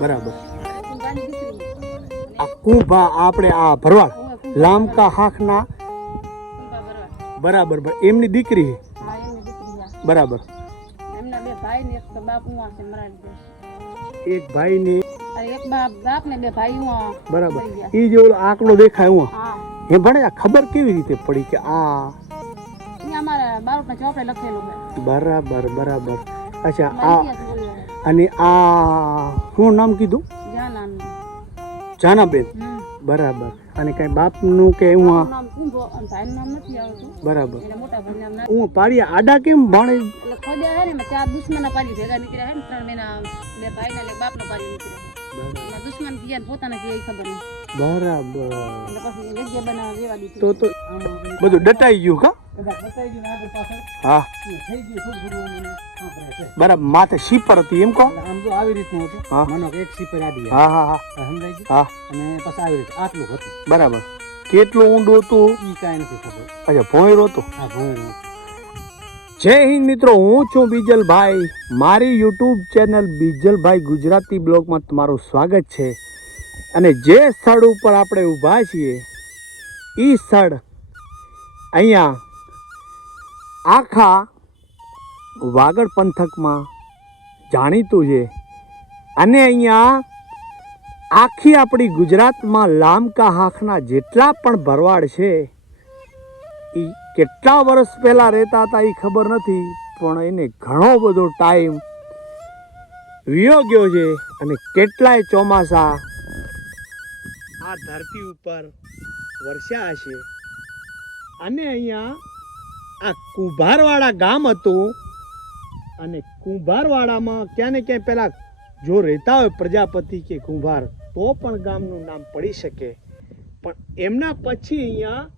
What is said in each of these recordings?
બરાબર. આ કુંભા આપણે આ ભરવાડ લામકા હાખના બરાબર એમની દીકરી. બરાબર. એક ભાઈ ને બરાબર. એ જે ઓલો આંકડો દેખાય હું. એ ભણે ખબર કેવી રીતે પડી કે આ બરાબર બરાબર. અચ્છા આ. અને આ શું નામ કીધું? જાનાબેન. બરાબર. અને કઈ બાપનું કે હું બરાબર. હું પાડી આડા કેમ ભણે ચાર દુશ્મના પાડી ભેગા નીકળ્યા ને ત્રણ મહિના બે ભાઈના ને બાપનો પાડી નીકળ્યા. દુશ્મન પોતાને ખબર નહીં બરાબર. તો બધું ડટાઈ ગયું કા? હા. બરાબર, માથે શીપર હતી એમ કહો. આવી રીતનું હા. હા હા હા. હા. અને આવી રીતે બરાબર. કેટલું ઊંડું હતું? અચ્છા, ભોંયરો હતો? આ ભોયનું જય હિન્દ મિત્રો, હું છું બીજલભાઈ. મારી યુટ્યુબ ચેનલ બીજલભાઈ ગુજરાતી બ્લોગમાં તમારું સ્વાગત છે. અને જે સ્થળ ઉપર આપણે ઊભા છીએ એ સ્થળ અહીંયા આખા વાગડ પંથકમાં જાણીતું છે. અને અહીંયા આખી આપણી ગુજરાતમાં લાંબકા હાંખના જેટલા પણ ભરવાડ છે એ કેટલા વર્ષ પહેલાં રહેતા હતા એ ખબર નથી, પણ એને ઘણો બધો ટાઈમ વિયો ગયો છે અને કેટલાય ચોમાસા આ ધરતી ઉપર વરસ્યા હશે. અને અહીંયા આ કુંભારવાડા ગામ હતું અને કુંભારવાડામાં ક્યાં ને ક્યાંય પહેલાં જો રહેતા હોય પ્રજાપતિ કે કુંભાર, તો પણ ગામનું નામ પડી શકે. પણ એમના પછી અહીંયા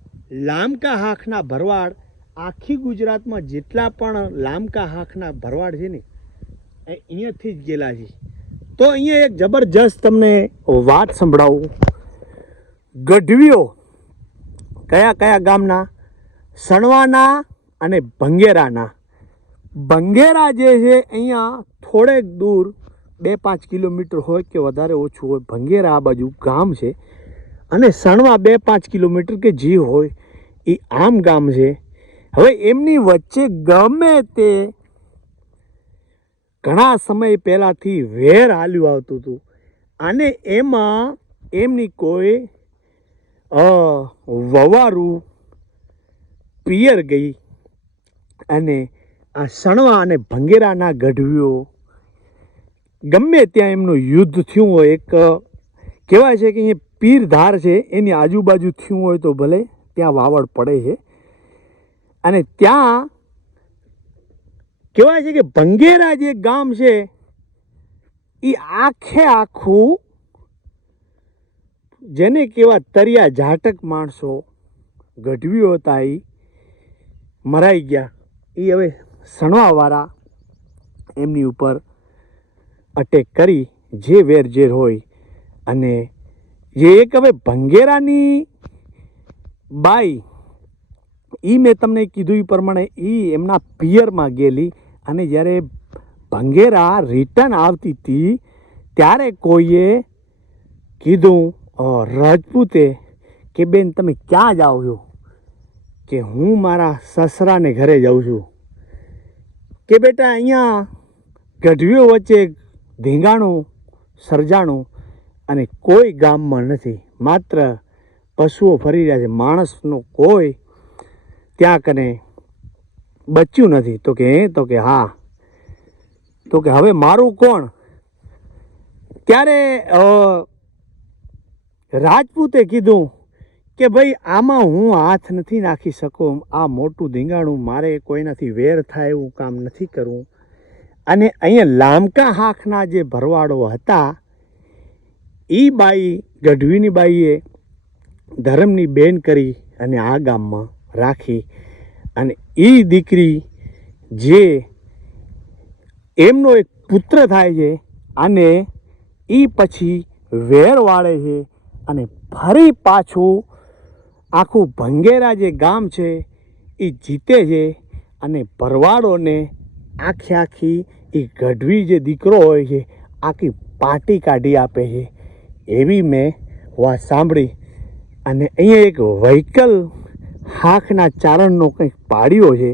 લામકા હાંખના ભરવાડ, આખી ગુજરાતમાં જેટલા પણ લામકા હાંખના ભરવાડ છે ને, એ અહીંયાથી જ ગયેલા છે. તો અહીંયા એક જબરજસ્ત તમને વાત સંભળાવું. ગઢવીઓ, કયા કયા ગામના? સણવાના અને ભંગેરાના. ભંગેરા જે છે, અહીંયા થોડેક દૂર બે પાંચ કિલોમીટર હોય કે વધારે ઓછું હોય, ભંગેરા આ બાજુ ગામ છે. અને સણવા બે પાંચ કિલોમીટર કે જે હોય, એ આમ ગામ છે. હવે એમની વચ્ચે ગમે તે ઘણા સમય પહેલાંથી વેર હાલ્યું આવતું હતું. અને એમાં એમની કોઈ વવારું પિયર ગઈ. અને આ સણવા અને ભંગેરાના ગઢવીઓ ગમે ત્યાં એમનું યુદ્ધ થયું હોય, એક કહેવાય છે કે અહીંયા પીરધાર છે, એની આજુબાજુ થયું હોય તો ભલે, ત્યાં વાવડ પડે છે. અને ત્યાં કહેવાય છે કે ભંગેરા જે ગામ છે એ આખે આખું જેને કેવા તરિયા ઝાટક માણસો, ગઢવીઓ હતા એ મરાઈ ગયા. એ હવે સણવાવાળા એમની ઉપર અટેક કરી, જે વેર ઝેર હોય. અને જે એક હવે ભંગેરાની બાઈ એ મેં તમને કીધું એ પ્રમાણે એ એમના પિયરમાં ગયેલી. અને જ્યારે ભંગેરા રિટર્ન આવતી હતી, ત્યારે કોઈએ કીધું રાજપૂતે કે, બેન, તમે ક્યાં જાઓ છો? કે હું મારા સસરાને ઘરે જાઉં છું. કે બેટા અહીંયા ગઢવીઓ વચ્ચે ધીંગાણું, સર્જાણું અને કોઈ ગામમાં નથી. માત્ર પશુઓ ફરી રહ્યા છે. માણસનો કોઈ ત્યાં કને બચ્યું નથી. તો કે હે તો કે હા. તો કે હવે મારું કોણ? ત્યારે રાજપૂતે કીધું કે ભાઈ આમાં હું હાથ નથી નાખી શકું, આ મોટું ધીંગાણું મારે કોઈનાથી વેર થાય એવું કામ નથી કરવું. અને અહીંયા લાંબકા હાંખના જે ભરવાડો હતા એ બાઈ ગઢવીની બાઈએ ધર્મની બેન કરી અને આ ગામમાં રાખી. અને એ દીકરી જે એમનો એક પુત્ર થાય છે, અને એ પછી વેર વાળે છે અને ફરી પાછું આખું ભંગેરા જે ગામ છે, એ જીતે છે અને ભરવાડોને આખી આખી એ ગઢવી જે દીકરો હોય છે, આખી પાટી કાઢી આપે છે. એવી મેં વાત સાંભળી અને અહીંયા એક વ્હીકલ હાંખના ચારણનો કંઈક પાડ્યો છે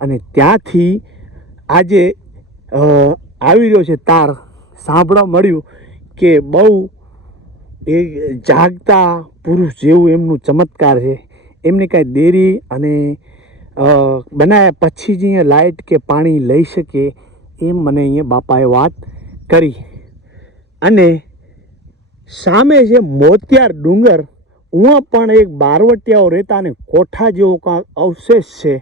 અને ત્યાંથી આજે આવી રહ્યો છે તાર. સાંભળવા મળ્યું કે બહુ એ જાગતા પુરુષ જેવું એમનું ચમત્કાર છે. એમને કાંઈ દેરી અને બનાવ્યા પછી જ અહીંયા લાઇટ કે પાણી લઈ શકે એમ મને અહીંયા બાપાએ વાત કરી. અને સામે છે મોતિયાર ડુંગર ઉहाँ પણ એક બારવટિયાઓ રહેતા અને કોઠા જેવો કાંક અવશેષ છે.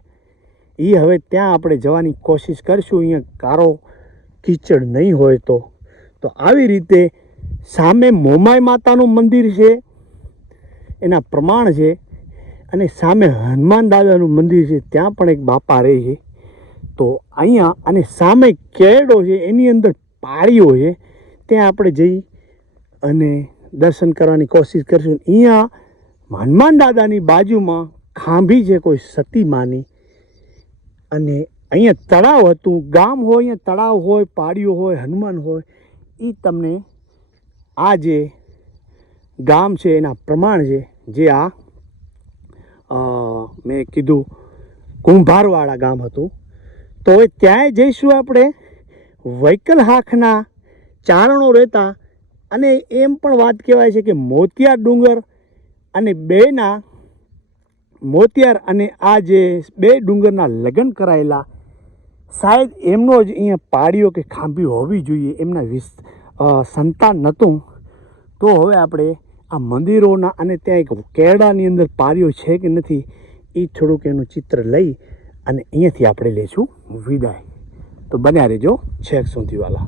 એ હવે ત્યાં આપણે જવાની કોશિશ કરીશું. અહીંયા કારો કીચડ નહીં હોય તો. તો આવી રીતે સામે મોમાઈ માતાનું મંદિર છે. એના પ્રમાણ છે અને સામે હનુમાન દાદાનું મંદિર છે. ત્યાં પણ એક બાપા રહે છે. તો અહીંયા અને સામે કેરડો છે, એની અંદર પાળીઓ છે. ત્યાં આપણે જઈ અને દર્શન કરવાની કોશિશ કરીશું. અહીંયા હનુમાન દાદાની બાજુમાં ખાંભી છે કોઈ સતી માની અને અહીંયા તળાવ હતું. ગામ હોય, અહીંયા તળાવ હોય પાડીઓ હોય, હનુમાન હોય એ તમને આ જે ગામ છે, એના પ્રમાણ છે, જે આ મેં કીધું કુંભારવાળા ગામ હતું. તો હવે ત્યાંય જઈશું આપણે, વૈકલ હાંખના ચારણો રહેતા અને એમ પણ વાત કહેવાય છે કે મોતિયાર ડુંગર અને બેના મોતિયાર અને આ જે બે ડુંગરના લગ્ન કરાયેલા, શાયદ એમનો જ અહીંયા પાડીઓ કે ખાંભી હોવી જોઈએ એમના સંતાન નહોતું. તો હવે આપણે આ મંદિરોના અને ત્યાં એક કેરડાની અંદર પારીઓ છે કે નથી, એ થોડુંક એનું ચિત્ર લઈ અને અહીંયાથી આપણે લઈશું વિદાય. તો બન્યા રહેજો છેક સુધીવાલા.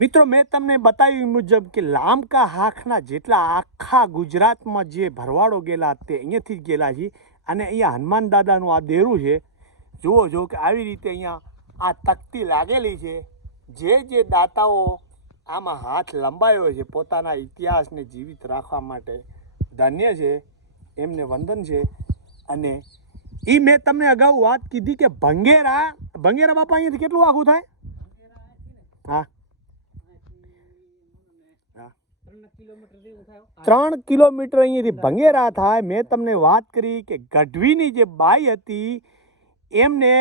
મિત્રો, મેં તમને બતાવ્યું મુજબ કે લાંબકા હાંખના જેટલા આખા ગુજરાતમાં જે ભરવાડો ગયેલા તે અહીંયાથી જ ગયેલા છે અને અહીંયા હનુમાન દાદાનું આ દેરું છે. જુઓ જો કે આવી રીતે અહીંયા આ તકતી લાગેલી છે. જે જે દાતાઓ આમાં હાથ લંબાયો છે પોતાના ઇતિહાસને જીવિત રાખવા માટે. ધન્ય છે, એમને વંદન છે. અને એ મેં તમને અગાઉ વાત કીધી કે ભંગેરા ભંગેરા બાપા અહીંયાથી કેટલું આખું થાય? હા. ત્રણ કિલોમીટર અહીંયાથી ભંગેરા થાય. મેં તમને વાત કરી કે ગઢવીની જે બાઈ હતી, એમને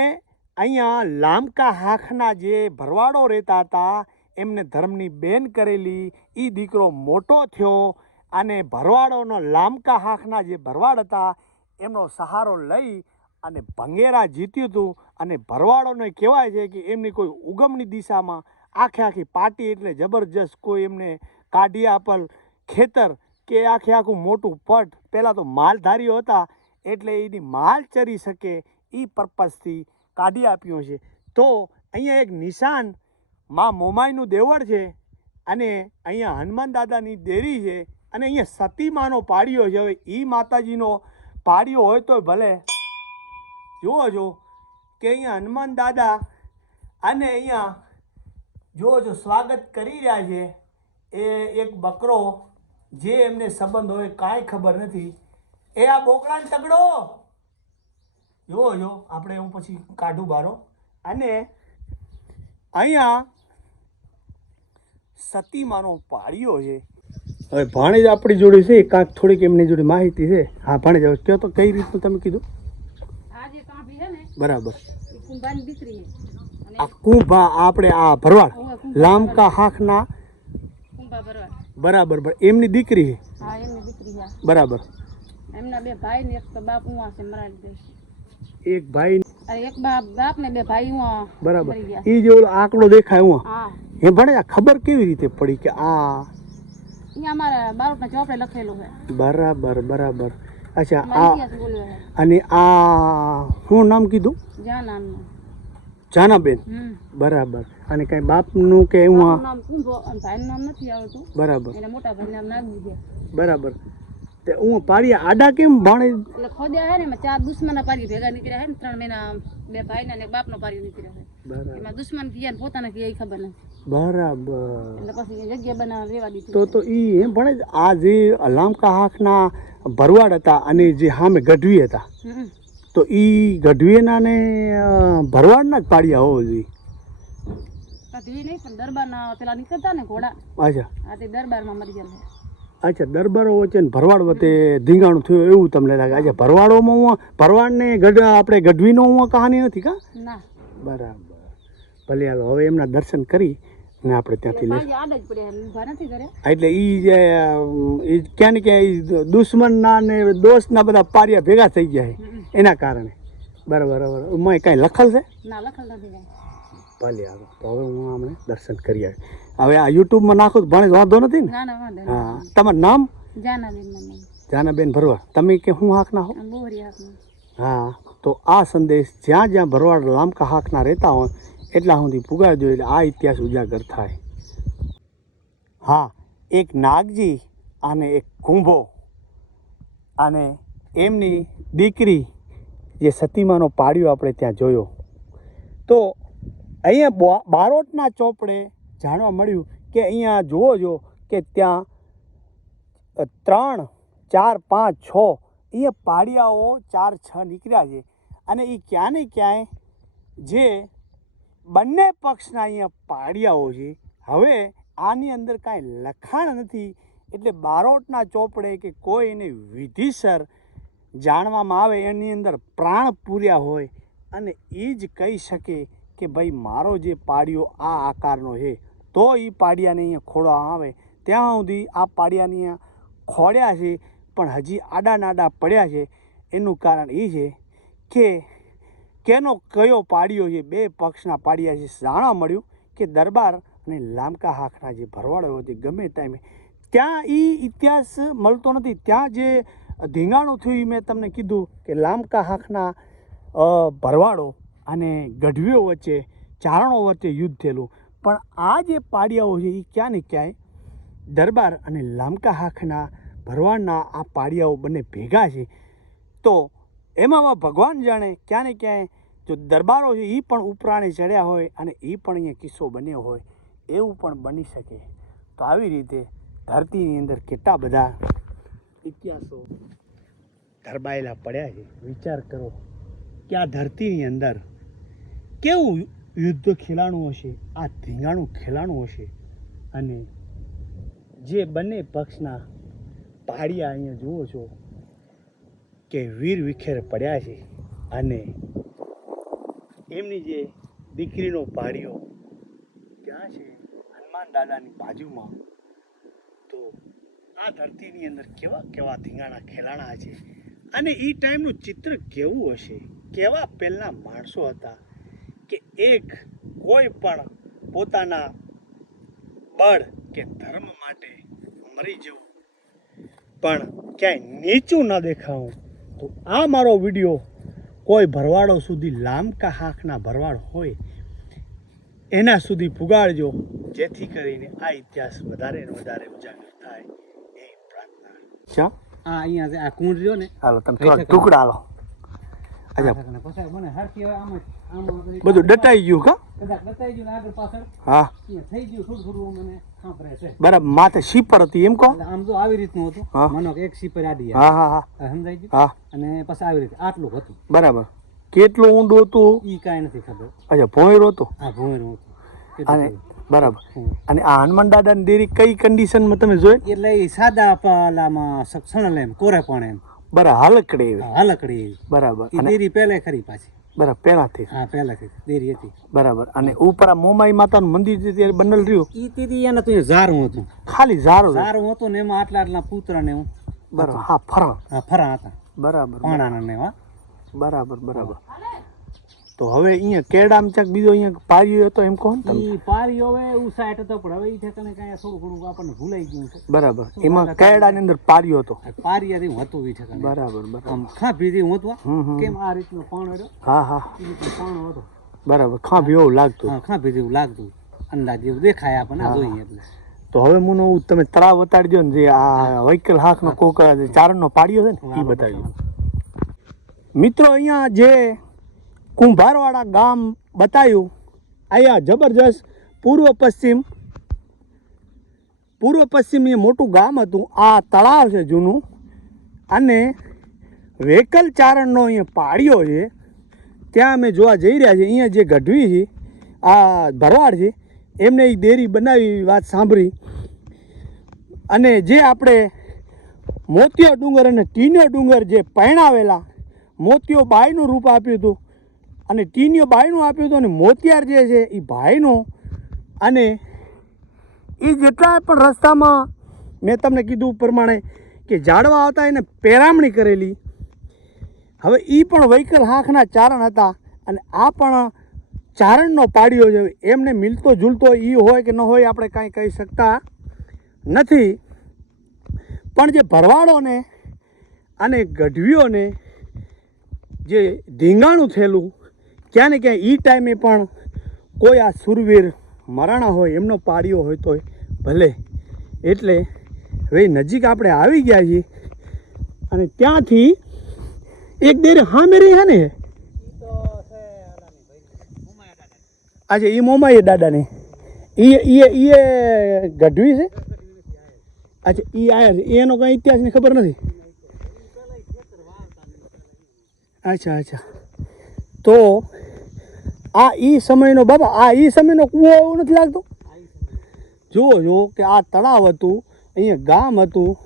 અહીંયા લાંબકા હાંખના જે ભરવાડો રહેતા હતા એમને ધર્મની બેન કરેલી એ દીકરો મોટો થયો અને ભરવાડોનો લાંબકા હાંખના જે ભરવાડ હતા, એમનો સહારો લઈ અને ભંગેરા જીત્યું હતું અને ભરવાડોને કહેવાય છે કે એમની કોઈ ઉગમની દિશામાં આખે આખી પાર્ટી એટલે જબરજસ્ત કોઈ એમને કાઢી આપલ ખેતર કે આખે આખું મોટું પટ. પહેલાં તો માલધારીઓ હતા એટલે એની માલ ચરી શકે એ પર્પઝથી કાઢી આપ્યો છે. તો અહીંયા એક નિશાન માં મોમાઈનું દેવળ છે અને અહીંયા હનુમાન દાદાની દેરી છે અને અહીંયા સતીમાનો પાડ્યો છે. હવે એ માતાજીનો પાડ્યો હોય તો ભલે. જુઓ છો કે અહીંયા હનુમાન દાદા અને અહીંયા જુઓ છો સ્વાગત કરી રહ્યા છે એ એક બકરો જે એમને સંબંધ હોય કાંઈ ખબર નથી. એ આ બોકડાને તગડો. જુઓ જો, આપણે હું પછી કાઢું બારો. અને અહીંયા સતીમાનો પાળ્યો છે. હવે ભાણેજ આપણી જોડે છે કાંક થોડીક એમની જોડે માહિતી છે. હા ભાણેજ હવે કહો તો કઈ રીતનું તમે કીધું? આ જે કાંભી છે ને બરાબર. દીકરી આ કુંભા આપણે આ ભરવાડ લાંબકા હાખના લામકા હાંખના બરાબર. એમની દીકરી છે? હા એમની દીકરી છે. બરાબર. એમના બે ભાઈ ને એક તો બાપ ઉવા છે મરાડી એક ભાઈ અરે એક બાપ બાપ ને બે ભાઈ ઉવા બરાબર. એ જે ઓલો આંકડો દેખાય હું હા એ ભણે આ ખબર કેવી રીતે પડી કે આ બરાબર બરાબર. અચ્છા આ અને આ શું નામ કીધું? જાના બેન જાનાબેન બરાબર. અને કઈ બાપનું કે હું બરાબર. બરાબર. તે હું પાડ્યા આડા કેમ ભાણે? એટલે ખોદ્યા હે ને એમાં ચાર દુશ્મના પાડી ભેગા નીકળ્યા હે ને ત્રણ મહિના બે ભાઈના ને બાપનો પાડી નીકળ્યા હે. બરાબર. એમાં દુશ્મન ગયા ને પોતાને કે એ ખબર નથી. બરાબર. એટલે પછી જગ્યા બનાવવા રેવા દીધું. તો તો ઈ એમ ભણે આ જે લામકા હાંખના ભરવાડ હતા અને જે સામે ગઢવી હતા તો ઈ ગઢવીના ને ભરવાડના જ પાડ્યા હોવો જોઈએ તે નહીં પણ દરબારના પેલા નીકળતા ને ઘોડા. અચ્છા. આ તે દરબારમાં મરી ગયા અચ્છા દરબારો વચ્ચે ભરવાડ વચ્ચે ધીંગાણું થયું એવું તમને લાગે. અચ્છા ભરવાડોમાં હું ભરવાડને ગઢ આપણે ગઢવીનો હું કહાની નથી કા? ના. બરાબર. ભલે હાલો હવે એમના દર્શન કરી ને આપણે ત્યાંથી એટલે એ જે એ ક્યાં ને ક્યાં દુશ્મનના ને દોસ્તના બધા પારિયા ભેગા થઈ ગયા છે. એના કારણે. બરાબર બરાબર. મેં કાંઈ લખલ છે? ના લખલ નથી. ભલે હાલો તો હવે હું આમને દર્શન કરી આવી હવે આ યુટ્યુબમાં નાખો તો ભણે વાંધો નથી ને? હા. તમારું નામ? જાનાબેન ભરવાડ. ભરવા તમે કે હું હાક ના હો? હા તો આ સંદેશ જ્યાં જ્યાં ભરવાડ લાંબકા હાકના રહેતા હોય એટલા સુધી પુગાડજો એટલે આ ઇતિહાસ ઉજાગર થાય. હા એક નાગજી અને એક કુંભો અને એમની દીકરી જે સતીમાનો પાડ્યો આપણે ત્યાં જોયો. તો અહીંયા બારોટના ચોપડે જાણવા મળ્યું કે અહીંયા જુઓ જો કે ત્યાં ત્રણ, ચાર, પાંચ, છ અહીંયા પાડિયાઓ ચાર, છ નીકળ્યા છે. અને એ ક્યાં ને ક્યાંય જે બંને પક્ષના અહીંયા પાડિયાઓ છે. હવે આની અંદર કાંઈ લખાણ નથી. એટલે બારોટના ચોપડે કે કોઈ એને વિધિસર જાણવામાં આવે, એની અંદર પ્રાણ પૂર્યા હોય. અને એ જ કહી શકે કે ભાઈ મારો જે પાડિયો આ આકારનો છે. તો એ પાડિયાને અહીંયા ખોડવામાં આવે. ત્યાં સુધી આ પાડિયાને અહીંયા ખોડ્યા છે, પણ હજી આડા નાડા પડ્યા છે. એનું કારણ એ છે કે કેનો કયો પાડિયો છે, બે પક્ષના પાડિયા છે, જાણવા મળ્યું કે દરબાર અને લાંબકા હાકના જે ભરવાડો હતી ગમે ટાઈમે. ત્યાં એ ઇતિહાસ મળતો નથી. ત્યાં જે ધીંગાણું થયું મેં તમને કીધું કે લાંબકા હાકના ભરવાડો અને ગઢવીઓ વચ્ચે, ચારણો વચ્ચે યુદ્ધ થયેલું. પણ આ જે પાડિયાઓ છે એ ક્યાં ને ક્યાંય દરબાર અને લામકા હાખના ભરવાડના આ પાડિયાઓ બંને ભેગા છે. તો એમાં ભગવાન જાણે ક્યાં ને ક્યાંય જો દરબારો છે એ પણ ઉપરાણે ચડ્યા હોય અને એ પણ અહીંયા કિસ્સો બન્યો હોય, એવું પણ બની શકે. તો આવી રીતે ધરતીની અંદર કેટલા બધા ઇતિહાસો ધરબાયેલા પડ્યા છે. વિચાર કરો કે આ ધરતીની અંદર કેવું યુદ્ધ ખેલાણું હશે, આ ધીંગાણું ખેલાણું હશે. અને જે બંને પક્ષના પાડિયા અહીંયા જુઓ છો કે વીર વિખેર પડ્યા છે અને એમની જે દીકરીનો પાડિયો ત્યાં છે? હનુમાન દાદાની બાજુમાં. તો આ ધરતીની અંદર કેવા કેવા ધીંગાણા ખેલાણા છે? અને એ ટાઈમનું ચિત્ર કેવું હશે? કેવા પહેલાં માણસો હતા? કે એક કોઈ પણ પોતાના બળ કે ધર્મ માટે મરી જવું. પણ ક્યાંય નીચું ન દેખાવું. તો આ મારો વીડિયો કોઈ ભરવાડો સુધી લાંબકા હાંકના ભરવાડ હોય એના સુધી પુગાડજો જેથી કરીને આ ઇતિહાસ વધારે ને વધારે ઉજાગર થાય એ પ્રાર્થના. ચા. આ અહીંયા આ કુંડ રહ્યો ને હાલો તમે ટુકડા હાલો. બધું ડટાઈ ગયું કા? કદાચ બતાવી ગયું ને આગળ પાછળ. હા. અહીંયા થઈ ગયું થોડું થોડું મને સાંભળે છે બરાબર માથે શીપર હતી એમ કહો આમ જો આવી રીતનું હતું. માનો કે એક સીપર આડી હા હા હા. સમજાઈ ગયું? હા. અને પછી આવી રીતે આટલું હતું. બરાબર. કેટલું ઊંડું હતું? ઈ કાંઈ નથી ખબર. અચ્છા ભોંયરો હતો? આ ભૂંયરું હતું. અને બરાબર. અને આ હનુમાન દાદાની ડેરી કઈ કન્ડિશનમાં તમે જોઈ? એટલે ઈ સાદા પાલામાં સક્ષણ એમ કોરે પણ એમ. બરાબર હાલકડી એવી. હાલકડી એવી. બરાબર. અને દેરી પહેલે ખરી પાછી. બરાબર પહેલાથી. હા પહેલાથી દેરી હતી. બરાબર. અને ઉપર આ મોમાઈ માતાનું મંદિર જે ત્યારે બંડલ રહ્યું. ઈ તેથી એને તો ઝારું હતું. ખાલી ઝારો. ઝારું હતું ને એમાં આટલા આટલા પુત્ર ને હું બરાબર. હા ફરા હા ફરા હતા. બરાબર. પાણાના ને હા બરાબર બરાબર. તો હવે અહીંયા કેડામ ચાક બીજો અહીંયા પાર્યો હતો એમ કહો તમે. ઈ પારી હવે ઉસાઈટ હતો પણ હવે ઈ ઠેકાણે કાંઈ થોડું ઘણું આપણને ભૂલાઈ ગયું છે. બરાબર. એમાં કેડાની અંદર પાર્યો હતો. આ પારી હતી હતું ઈ ઠેકાણે બરાબર બરાબર. ખા ખાભી હતી હું. હતું હમ હમ. કેમ આ રીતનો પાણ હતો? હા હા. પાણ હતો. બરાબર. ખા એવું લાગતું. હા ખા જેવું લાગતું. અંદાજ જેવું દેખાય આપણને જોઈએ એટલે. તો હવે હું તમે તળાવ બતાડી દો ને જે આ વહીકલ હાકનો કોક ચારણનો પાડ્યો છે ને એ બતાવી દો મિત્રો અહીંયા જે કુંભારવાડા ગામ બતાવ્યું અહીંયા જબરજસ્ત પૂર્વ પશ્ચિમ પૂર્વ પશ્ચિમ એ મોટું ગામ હતું. આ તળાવ છે જૂનું. અને વેકલ ચારણનો અહીંયા પાળીઓ છે. ત્યાં અમે જોવા જઈ રહ્યા છીએ. અહીંયા જે ગઢવી છે, આ ભરવાડ છે, એમને એ દેરી બનાવી વાત સાંભળી. અને જે આપણે મોતિયો ડુંગર અને ટીનો ડુંગર જે પહેણાવેલા મોતિયો બાયનું રૂપ આપ્યું હતું અને ટીનિયો ભાઈનું આપ્યું હતું અને મોતિયાર જે છે એ ભાઈનો. અને એ જેટલા પણ રસ્તામાં મેં તમને કીધું પ્રમાણે કે ઝાડવા હતા એને પેરામણી કરેલી. હવે એ પણ વૈકલ હાંખના ચારણ હતા અને આ પણ ચારણનો પાડ્યો છે એમને મિલતો ઝૂલતો એ હોય કે ન હોય આપણે કાંઈ કહી શકતા નથી. પણ જે ભરવાડોને અને ગઢવીઓને જે ધીંગાણું થયેલું ક્યાં ને ક્યાં એ ટાઈમે પણ કોઈ આ સુરવીર મરાણા હોય, એમનો પાડ્યો હોય તો ભલે. એટલે હવે નજીક આપણે આવી ગયા છીએ અને ત્યાંથી એક દેર હામે રહી હે ને? અચ્છા એ મોમાઈ દાદાને. એ એ ગઢવી છે? અચ્છા એ આયા છે. એનો કંઈ ઇતિહાસની ખબર નથી? અચ્છા અચ્છા. તો આ ઈ સમયનો બાબા આ ઈ સમયનો કૂવો એવું નથી લાગતો? જુઓ જુઓ કે આ તળાવ હતું, અહીંયા ગામ હતું,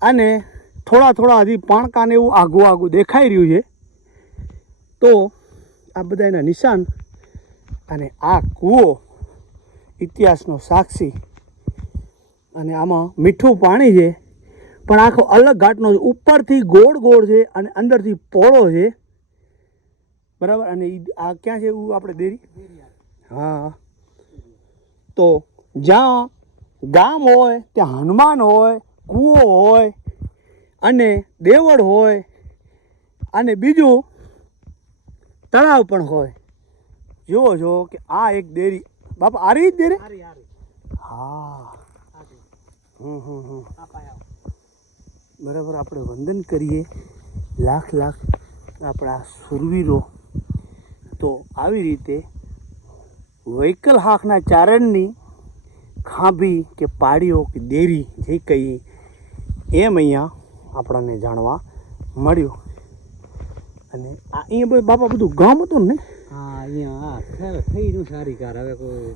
અને થોડા થોડા હજી પાણકાને એવું આઘું આઘું દેખાઈ રહ્યું છે. તો આ બધા એના નિશાન અને આ કૂવો ઇતિહાસનો સાક્ષી. અને આમાં મીઠું પાણી છે, પણ આખો અલગ ઘાટનો ઉપરથી ગોળ ગોળ છે અને અંદરથી પોળો છે. બરાબર? અને આ ક્યાં છે? એવું આપણે દેરી હા. તો જ્યાં ગામ હોય ત્યાં હનુમાન હોય કૂવો હોય અને દેવળ હોય અને બીજું તળાવ પણ હોય. જુઓ જો કે આ એક દેરી બાપા આ રહી જ દેરી હા. આરી હમ હમ હમ. બરાબર આપણે વંદન કરીએ. લાખ લાખ આપણા સુરવીરો તો આવી રીતે વૈકલ હાંકના ચારણની ખાંભી કે પાડીઓ કે દેરી જે કહીએ એમ અહીંયા આપણને જાણવા મળ્યું. અને આ અહીંયા બાપા બધું ગામ હતું ને? હા અહીંયા થઈ રહ્યું સારી કાર. હવે કોઈ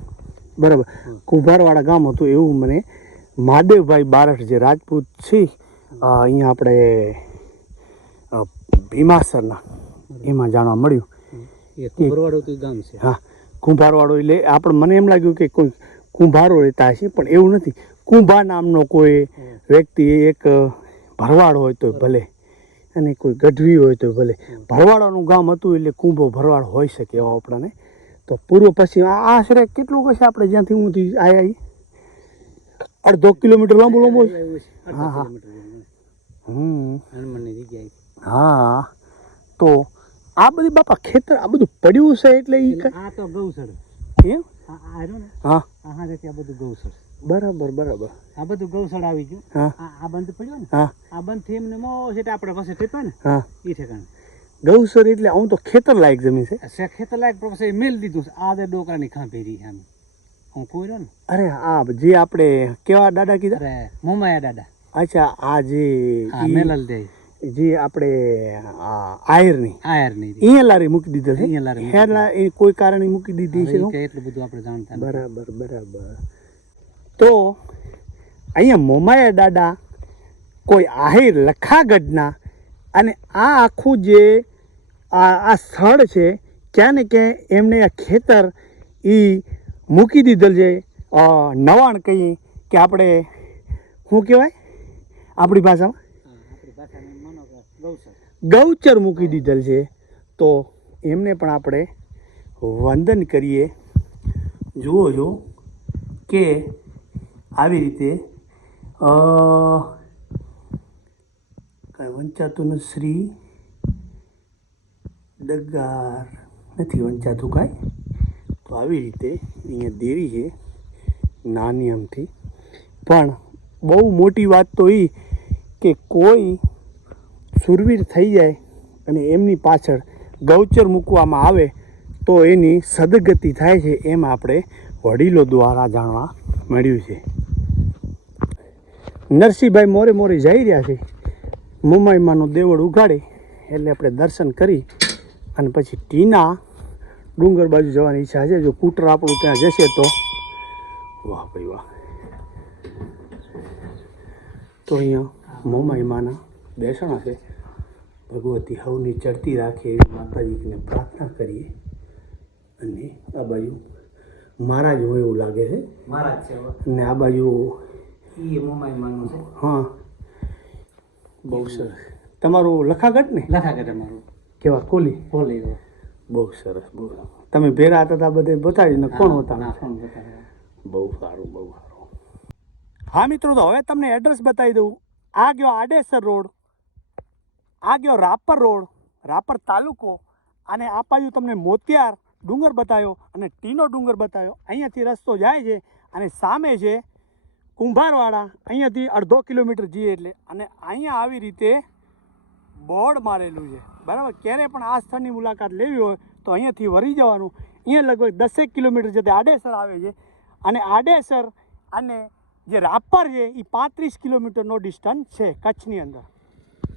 બરાબર. કુંભારવાળા ગામ હતું એવું મને મહાદેવભાઈ બારઠ જે રાજપૂત છે અહીંયા આપણે ભીમાસરના એમાં જાણવા મળ્યું. એ કુંભરવાડું તો ગામ છે. હા કુંભારવાળો એટલે આપણે મને એમ લાગ્યું કે કોઈ કુંભારો રહેતા હશે પણ એવું નથી. કુંભા નામનો કોઈ વ્યક્તિ એક ભરવાડ હોય તો ભલે અને કોઈ ગઢવી હોય તો ભલે. ભરવાડાનું ગામ હતું એટલે કુંભો ભરવાડ હોઈ શકે એવા આપણાને. તો પૂર્વ પશ્ચિમ આ આશરે કેટલું હશે આપણે જ્યાંથી હું આવ્યા? અડધો કિલોમીટર લાંબુ લાંબો? હા, હા. હમ. હા. તો આ બધી બાપા ખેતર આ બધું પડ્યું છે એટલે ઈ આ તો ગૌસળ. એમ? આ આ રહ્યું ને? હા. હા આ બધું ગૌસળ. બરાબર બરાબર. આ બધું ગૌસળ આવી ગયું. હા. આ આ બંધ પડ્યો ને? હા. આ બંધથી એમને મો છે આપણે પાસે ટીપે ને? હા. એ ઠેકાણે. ગૌસર એટલે આમ તો ખેતર લાયક જમીન છે. ખેતર લાયક મેલ દીધું છે. આ દે ડોકરાની ખાંભેરી આમ. હું કોઈ રહ્યો ને? અરે આ જે આપણે કેવા દાદા કીધા? મોમાયા દાદા. અચ્છા આ જે મેલલ દે જે આપણે આ આયરની. આયરની અહીંયા લારી મૂકી દીધેલ છે. અહીંયા લારી એ કોઈ કારણે મૂકી દીધી છે એટલું બધું આપણે જાણતા બરાબર બરાબર. તો અહીંયા મોમાયા દાદા કોઈ આહિર લખાગઢના અને આ આખું જે આ આ સ્થળ છે ક્યાં ને ક્યાં એમણે આ ખેતર એ મૂકી દીધેલ છે. નવાણ કહીએ કે આપણે શું કહેવાય? આપણી ભાષામાં હા, આપણી ભાષામાં માનો કે ગૌસળ ગૌચર મૂકી દીધેલ છે. તો એમને પણ આપણે વંદન કરીએ. જુઓ જો કે આવી રીતે કાંઈ વંચાતું શ્રી ડગાર નથી વંચાતું કાંઈ. તો આવી રીતે અહીંયા દેવી છે નાની આમથી. પણ બહુ મોટી વાત તો એ કે કોઈ સુરવીર થઈ જાય અને એમની પાછળ ગૌચર મૂકવામાં આવે તો એની સદગતિ થાય છે એમ આપણે વડીલો દ્વારા જાણવા મળ્યું છે. નરસિંહભાઈ મોરે મોરે જઈ રહ્યા છે. મુંબઈમાંનો દેવળ ઉગાડી એટલે આપણે દર્શન કરી અને પછી ટીના ડુંગર બાજુ જવાની ઈચ્છા છે. જો કૂટર આપણું ત્યાં જશે તો વાહ ભાઈ વાહ. તો અહીંયા મોમાઈમાના બેસણા છે. ભગવતી હવની ચડતી રાખે એવી માતાજીને પ્રાર્થના કરીએ. અને આ બાજુ મહારાજ હોય એવું લાગે છે. મારા છે અને આ બાજુ હા. બહુ સરસ. તમારું લખાગટ ને? લખાગટ અમારું. મારું કેવા કોલી? કોલી બહુ સરસ બહુ તમે ભેરા હતા બધે બતાવીને કોણ હતા? બહુ સારું બહુ સારું. હા મિત્રો તો હવે તમને એડ્રેસ બતાવી દઉં. આ ગયો આડેસર રોડ. આ ગયો રાપર રોડ, રાપર તાલુકો, અને આ બાજુ તમને મોતિયાર ડુંગર બતાવ્યો અને ટીનો ડુંગર બતાવ્યો અહીંયાથી રસ્તો જાય છે અને સામે છે કુંભારવાડા. અહીંયાથી અડધો કિલોમીટર જઈએ એટલે. અને અહીંયા આવી રીતે બોર્ડ મારેલું છે. બરાબર? ક્યારે પણ આ સ્થળની મુલાકાત લેવી હોય તો અહીંયાથી વળી જવાનું. અહીંયા લગભગ દસેક કિલોમીટર જતે આડેસર આવે છે. અને આડેસર અને જે રાપર છે એ પાંત્રીસ કિલોમીટરનો ડિસ્ટન્સ છે કચ્છની અંદર.